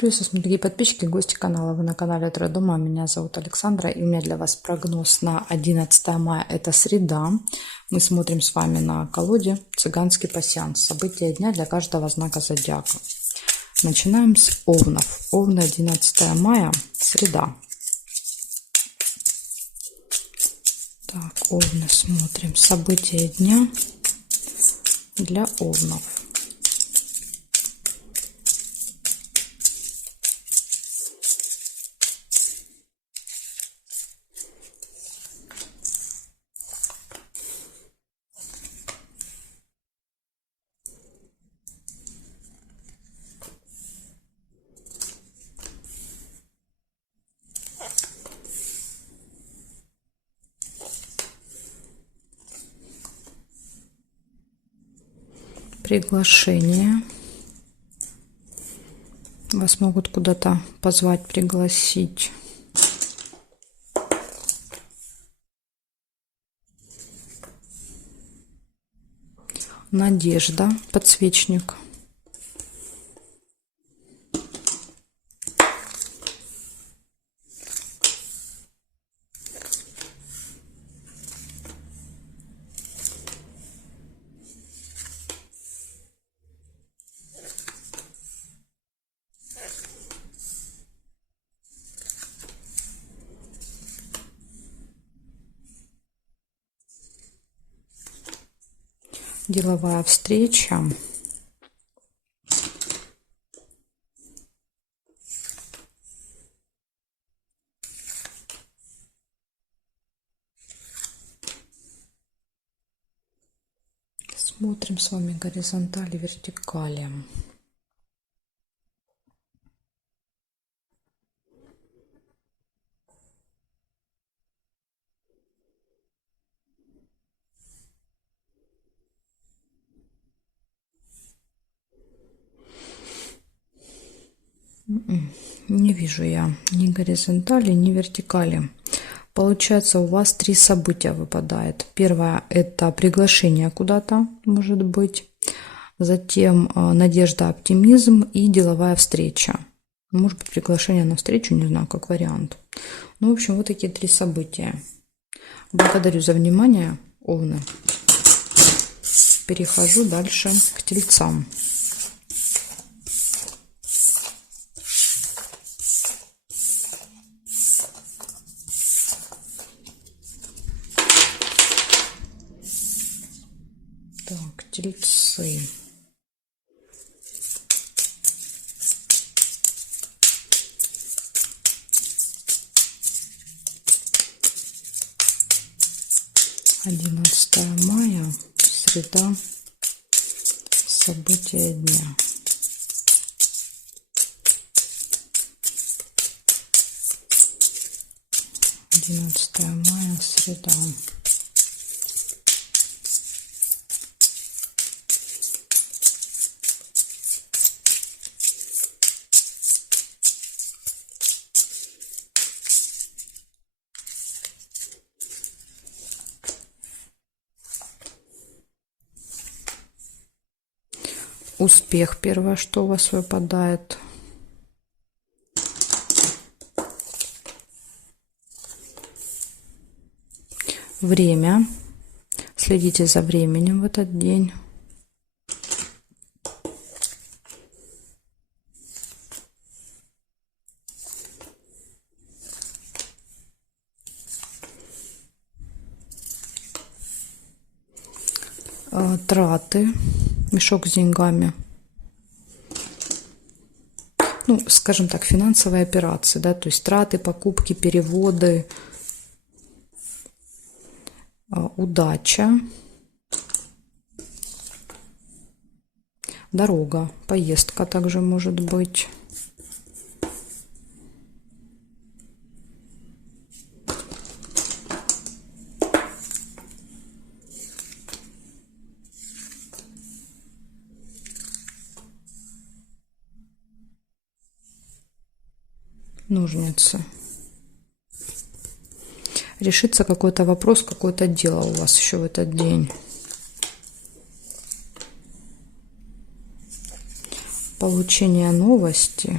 Приветствую, дорогие подписчики, гости канала. Вы на канале Утро дома. Меня зовут Александра, и у меня для вас прогноз на 11 мая. Это среда. Мы смотрим с вами на колоде «Цыганский пасьянс». События дня для каждого знака зодиака. Начинаем с овнов. Овны, 11 мая, среда. Так, овны, смотрим. События дня для овнов. Приглашение. Вас могут куда-то позвать, пригласить. Надежда, подсвечник. Деловая встреча. Смотрим с вами горизонтали, вертикали. Не вижу я ни горизонтали, ни вертикали. Получается, у вас 3 события выпадает. Первое — это приглашение куда-то, может быть. Затем надежда, оптимизм и деловая встреча. Может быть, приглашение на встречу, не знаю, как вариант. Ну, в общем, вот такие 3 события. Благодарю за внимание, овны. Перехожу дальше к тельцам. Так, тельцы. Одиннадцатое мая, среда, события дня. Одиннадцатое мая, среда. Успех первое, что у вас выпадает. Время. Следите за временем в этот день. Траты. Мешок с деньгами. Ну, скажем так, финансовые операции, да, то есть траты, покупки, переводы. Удача. Дорога, поездка также может быть. Ножницы. Решится какой-то вопрос, какое-то дело у вас еще в этот день. Получение новости.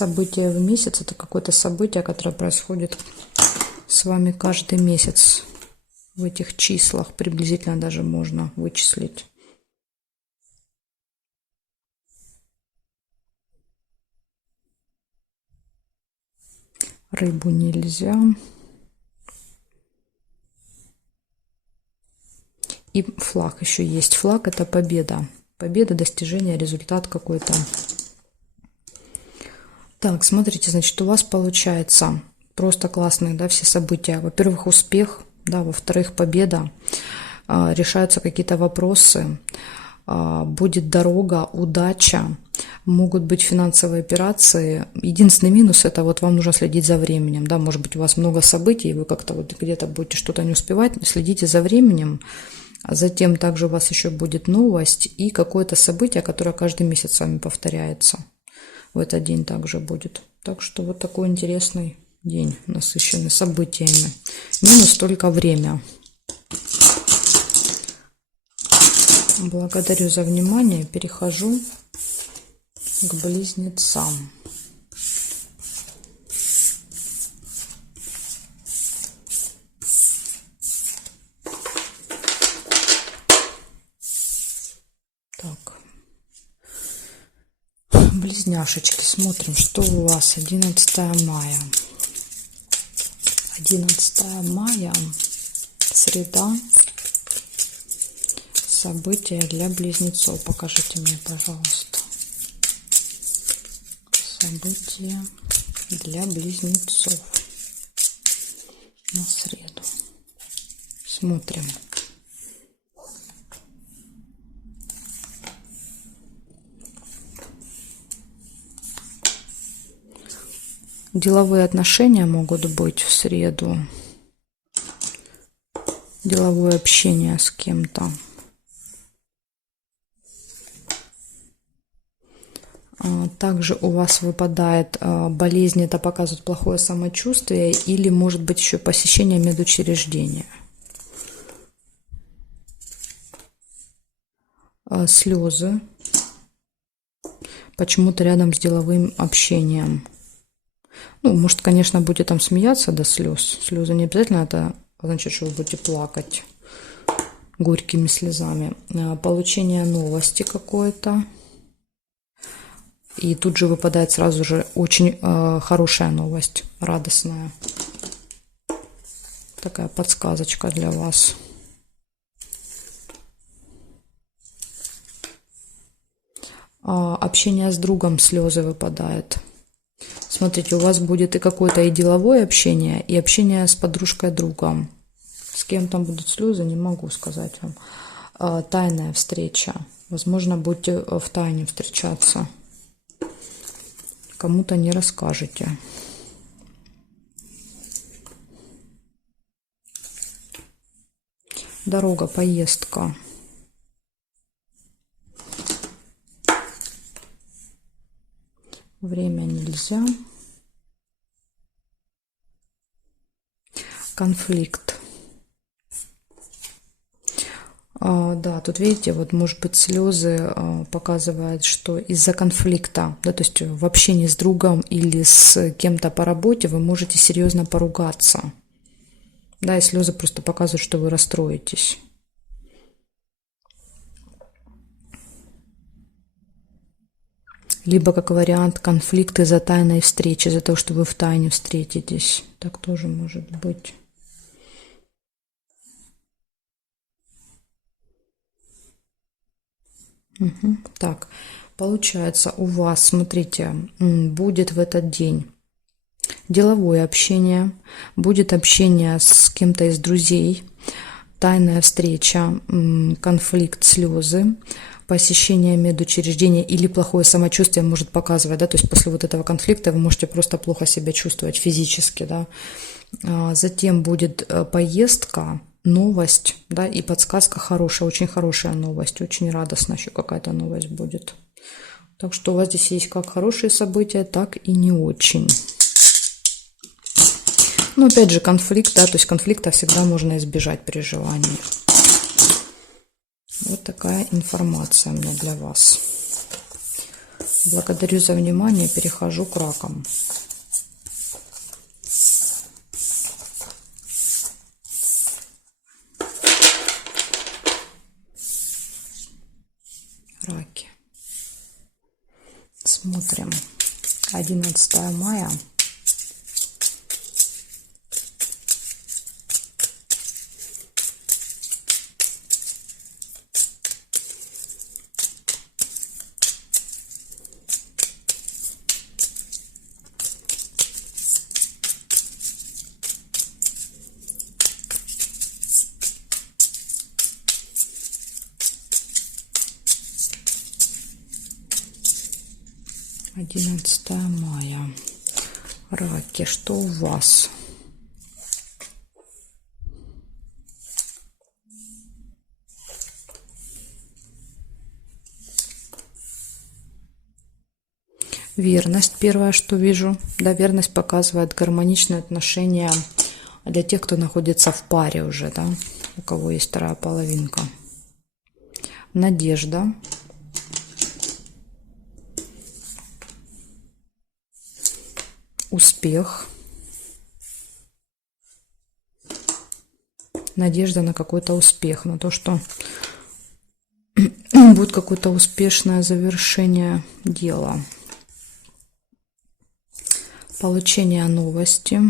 Событие в месяц — это какое-то событие, которое происходит с вами каждый месяц. В этих числах приблизительно даже можно вычислить. Рыбу нельзя. И флаг еще есть. Флаг — это победа. Победа, достижение, результат какой-то. Так, смотрите, значит, у вас получается просто классные, да, все события. Во-первых, успех, да, во-вторых, победа. Решаются какие-то вопросы. Будет дорога, удача. Могут быть финансовые операции. Единственный минус — это вот вам нужно следить за временем. Да, может быть, у вас много событий, вы как-то вот где-то будете что-то не успевать. Следите за временем. Затем также у вас еще будет новость и какое-то событие, которое каждый месяц с вами повторяется. В этот день также будет. Так что вот такой интересный день, насыщенный событиями. Минус только время. Благодарю за внимание. Перехожу к близнецам. Так. Близняшечки, смотрим, что у вас 11 мая. 11 мая, среда. События для близнецов. Покажите мне, пожалуйста. События для близнецов на среду. Смотрим. Деловые отношения могут быть в среду. Деловое общение с кем-то. Также у вас выпадает болезнь, это показывает плохое самочувствие, или может быть еще посещение медучреждения. Слезы. Почему-то рядом с деловым общением. Ну, может, конечно, будете там смеяться до слез. Слезы не обязательно, это значит, что вы будете плакать горькими слезами. Получение новости какой-то. И тут же выпадает сразу же очень хорошая новость, радостная. Такая подсказочка для вас. Общение с другом, слезы выпадает. Смотрите, у вас будет и какое-то и деловое общение, и общение с подружкой другом. С кем там будут слезы, не могу сказать вам. Тайная встреча. Возможно, будете в тайне встречаться. Кому-то не расскажете. Дорога, поездка. Время нельзя. Конфликт. Да, тут видите, вот может быть слезы показывают, что из-за конфликта, да, то есть в общении с другом или с кем-то по работе вы можете серьезно поругаться. Да, и слезы просто показывают, что вы расстроитесь. Либо, как вариант, конфликт из-за тайной встречи, из-за того, что вы в тайне встретитесь. Так тоже может быть. Угу. Так, получается, у вас, смотрите, будет в этот день деловое общение, будет общение с кем-то из друзей, тайная встреча, конфликт, слезы, посещение медучреждения или плохое самочувствие может показывать, да, то есть после вот этого конфликта вы можете просто плохо себя чувствовать физически, да. Затем будет поездка, новость, да, и подсказка хорошая, очень хорошая новость, очень радостная еще какая-то новость будет. Так что у вас здесь есть как хорошие события, так и не очень. Но опять же конфликт, да, то есть конфликта всегда можно избежать при желании. Вот такая информация у меня для вас. Благодарю за внимание. Перехожу к ракам. Раки. Смотрим. 11 мая. Одиннадцатое мая. Раки, что у вас? Верность, первое, что вижу. Да, верность показывает гармоничные отношения для тех, кто находится в паре уже, да, у кого есть вторая половинка. Надежда. Успех. Надежда на какой-то успех, на то, что будет какое-то успешное завершение дела. Получение новости.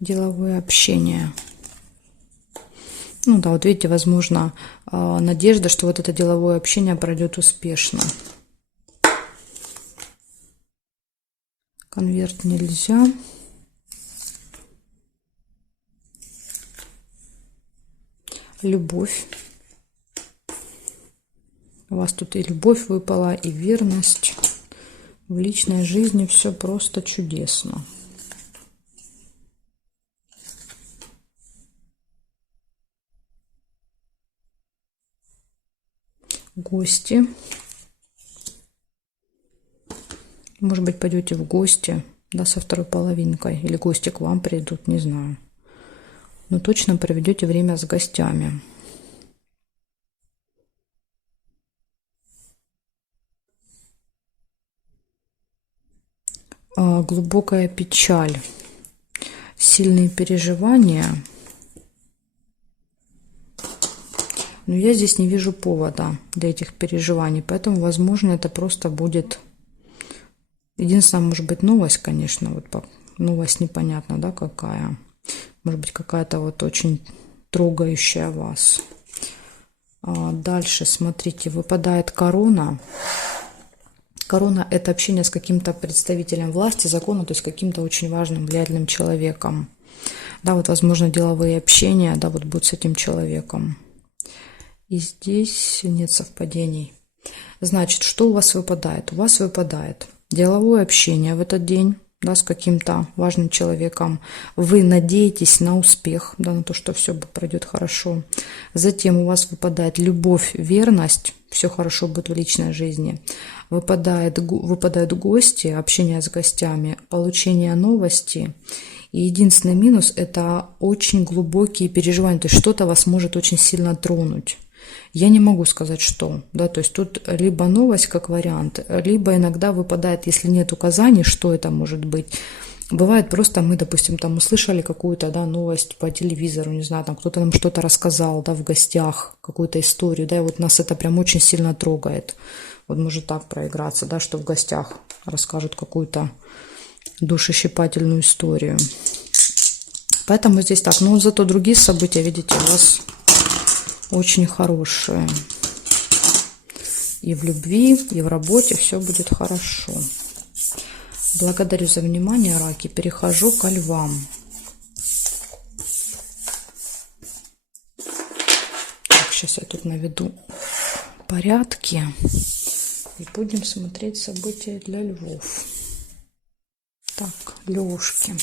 Деловое общение. Ну да, вот видите, возможно, надежда, что вот это деловое общение пройдет успешно. Конверт нельзя. Любовь. У вас тут и любовь выпала, и верность. В личной жизни все просто чудесно. Гости. Может быть, пойдете в гости, да, со второй половинкой. Или гости к вам придут, не знаю. Но точно проведете время с гостями. Глубокая печаль. Сильные переживания. Но я здесь не вижу повода для этих переживаний, поэтому, возможно, это просто будет... Единственное, может быть, новость, конечно, вот новость непонятно, да, какая. Может быть, какая-то вот очень трогающая вас. Дальше, смотрите, выпадает корона. Корона – это общение с каким-то представителем власти, закона, то есть каким-то очень важным, влиятельным человеком. Да, вот, возможно, деловые общения, да, вот будут с этим человеком. И здесь нет совпадений. Значит, что у вас выпадает? У вас выпадает деловое общение в этот день, да, с каким-то важным человеком. Вы надеетесь на успех, да, на то, что все пройдет хорошо. Затем у вас выпадает любовь, верность, все хорошо будет в личной жизни. Выпадают гости, общение с гостями, получение новости. И единственный минус – это очень глубокие переживания, то есть что-то вас может очень сильно тронуть. Я не могу сказать, что, да, то есть тут либо новость как вариант, либо иногда выпадает, если нет указаний, что это может быть. Бывает просто мы, допустим, там услышали какую-то, да, новость по телевизору, не знаю, там кто-то нам что-то рассказал, да, в гостях, какую-то историю, да, и вот нас это прям очень сильно трогает. Вот может так проиграться, да, что в гостях расскажут какую-то душещипательную историю. Поэтому здесь так, но зато другие события, видите, у вас очень хорошие. И в любви, и в работе все будет хорошо. Благодарю за внимание, раки. Перехожу ко львам. Так, сейчас я тут наведу порядки. И будем смотреть события для львов. Так, львушки.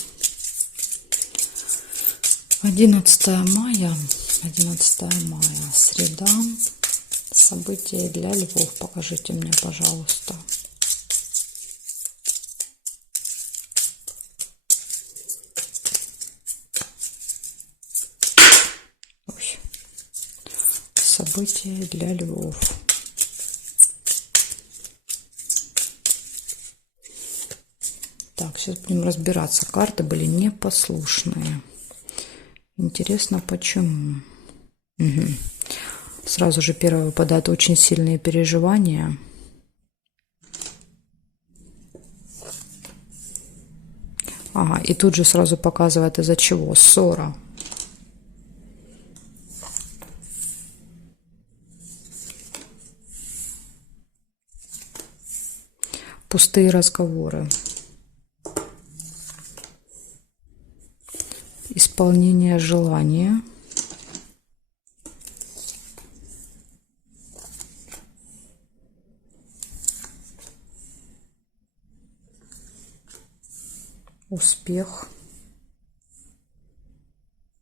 11 мая. 11 мая. Среда. События для львов. Покажите мне, пожалуйста. события для львов. Так, сейчас будем разбираться. Карты были непослушные. Интересно, почему? Угу. Сразу же первое выпадает очень сильные переживания. Ага, и тут же сразу показывает, из-за чего. Ссора. Пустые разговоры. Исполнение желания. Успех.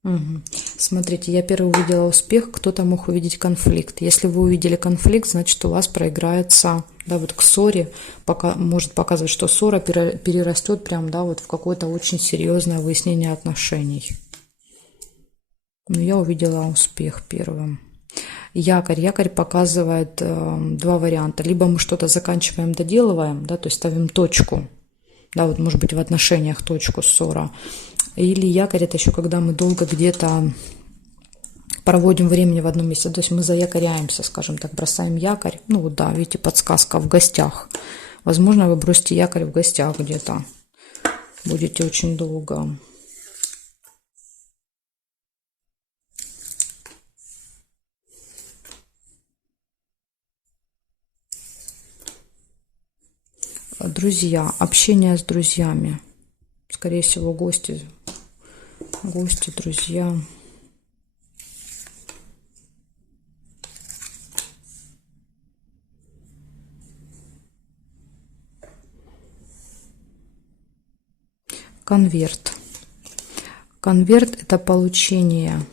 Угу. Смотрите, я первый увидела успех, кто-то мог увидеть конфликт. Если вы увидели конфликт, значит, у вас проиграется, да, вот к ссоре, пока, может показывать, что ссора перерастет прям, да, вот в какое-то очень серьезное выяснение отношений. Но я увидела успех первым. Якорь. Якорь показывает два варианта. Либо мы что-то заканчиваем, доделываем, да, то есть ставим точку, да, вот может быть в отношениях точку, ссора. Или якорь — это еще когда мы долго где-то проводим времени в одном месте, то есть мы заякоряемся, скажем так, бросаем якорь. Ну вот да, видите, подсказка в гостях. Возможно, вы бросите якорь в гостях где-то, будете очень долго. Друзья, общение с друзьями. Скорее всего, гости, друзья. Конверт. Конверт – это получение.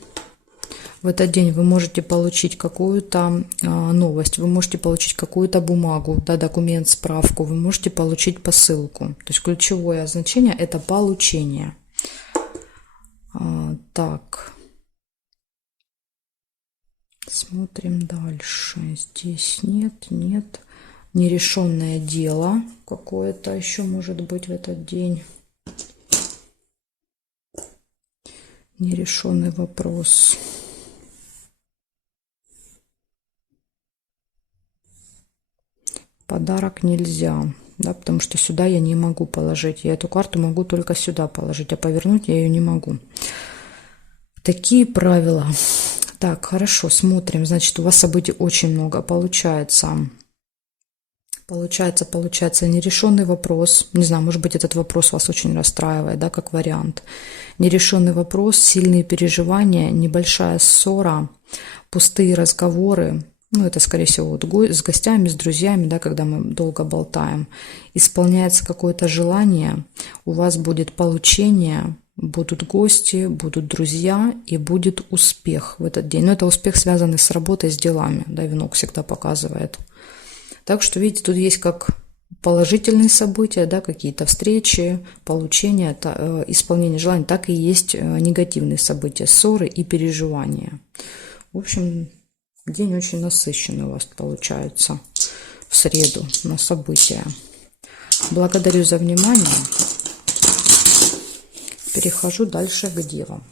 В этот день вы можете получить какую-то новость, вы можете получить какую-то бумагу, да, документ, справку, вы можете получить посылку. То есть ключевое значение – это получение. Так, смотрим дальше. Здесь нет. Нерешенное дело какое-то еще может быть в этот день. Нерешенный вопрос. Подарок нельзя, да, потому что сюда я не могу положить. Я эту карту могу только сюда положить, а повернуть я ее не могу. Такие правила. Так, хорошо, смотрим. Значит, у вас событий очень много. Получается, нерешенный вопрос. Не знаю, может быть, этот вопрос вас очень расстраивает, да, как вариант. Нерешенный вопрос, сильные переживания, небольшая ссора, пустые разговоры. Ну, это, скорее всего, вот с гостями, с друзьями, да, когда мы долго болтаем. Исполняется какое-то желание, у вас будет получение, будут гости, будут друзья и будет успех в этот день. Но это успех, связанный с работой, с делами, да, венок всегда показывает. Так что, видите, тут есть как положительные события, да, какие-то встречи, получение, исполнение желаний, так и есть негативные события, ссоры и переживания. В общем, день очень насыщенный у вас получается в среду на события. Благодарю за внимание. Перехожу дальше к девам.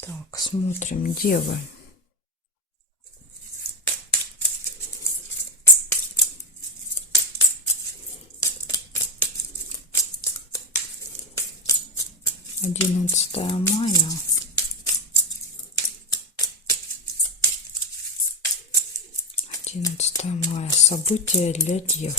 Так, смотрим, девы. Одиннадцатое мая. 11 мая. События для дев.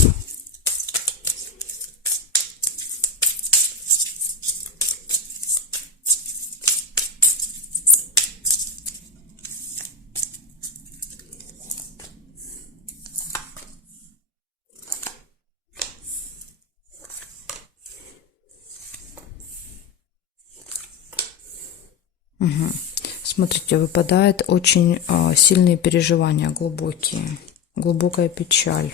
Смотрите, выпадает очень сильные переживания, глубокие, глубокая печаль.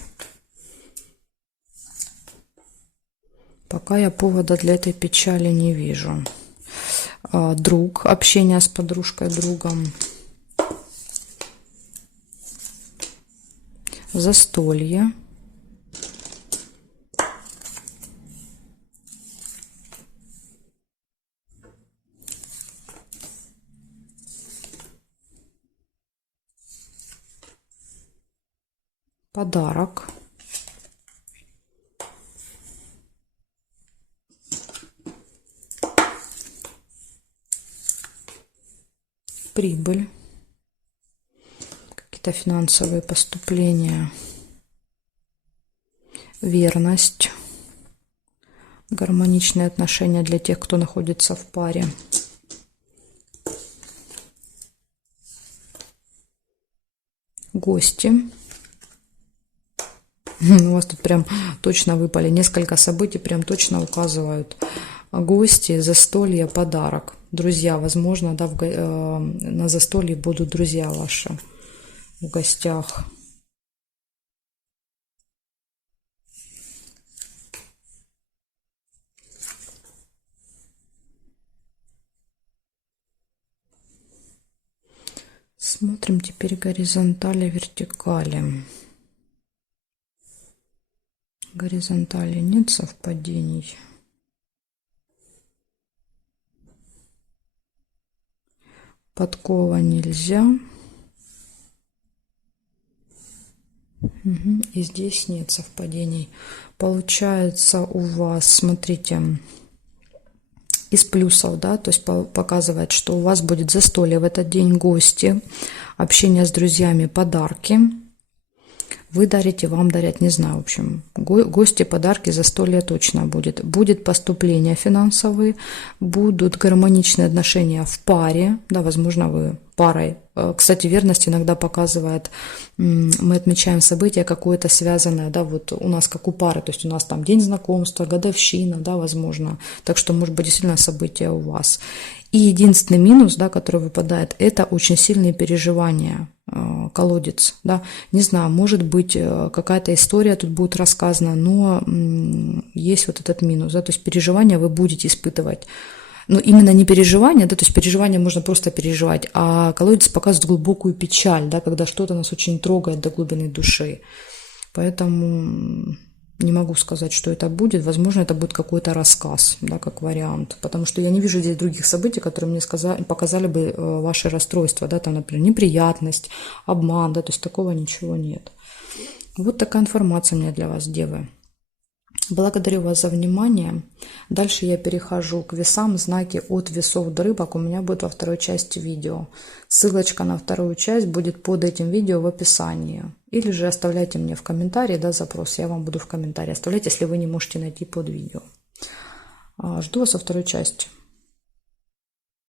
Пока я повода для этой печали не вижу. Друг, общение с подружкой, другом. Застолье. Подарок. Прибыль. Какие-то финансовые поступления. Верность. Гармоничные отношения для тех, кто находится в паре. Гости. У вас тут прям точно выпали несколько событий, прям точно указывают. Гости, застолье, подарок. Друзья, возможно, да, на застолье будут друзья ваши в гостях. Смотрим теперь горизонтали, вертикали. Горизонтали нет совпадений. Подкова нельзя. И здесь нет совпадений. Получается у вас, смотрите, из плюсов, да, то есть показывает, что у вас будет застолье в этот день, гости, общение с друзьями, подарки. Вы дарите, вам дарят, не знаю, в общем, гости, подарки, застолье точно будет. Будет поступления финансовые, будут гармоничные отношения в паре, да, возможно, вы парой. Кстати, верность иногда показывает, мы отмечаем событие какое-то связанное, да, вот у нас как у пары, то есть у нас там день знакомства, годовщина, да, возможно. Так что, может быть, действительно событие у вас. И единственный минус, да, который выпадает, это очень сильные переживания, колодец, да, не знаю, может быть, какая-то история тут будет рассказана, но есть вот этот минус, да, то есть переживания вы будете испытывать, но именно не переживания, да, то есть переживания можно просто переживать, а колодец показывает глубокую печаль, да, когда что-то нас очень трогает до глубины души, поэтому не могу сказать, что это будет. Возможно, это будет какой-то рассказ, да, как вариант. Потому что я не вижу здесь других событий, которые мне показали бы ваши расстройства. Да, там, например, неприятность, обман, да, то есть такого ничего нет. Вот такая информация у меня для вас, девы. Благодарю вас за внимание. Дальше я перехожу к весам, знаки от весов до рыбок у меня будет во второй части видео. Ссылочка на вторую часть будет под этим видео в описании. Или же оставляйте мне в комментарии, да, запрос, я вам буду в комментарии оставлять, если вы не можете найти под видео. Жду вас во второй части.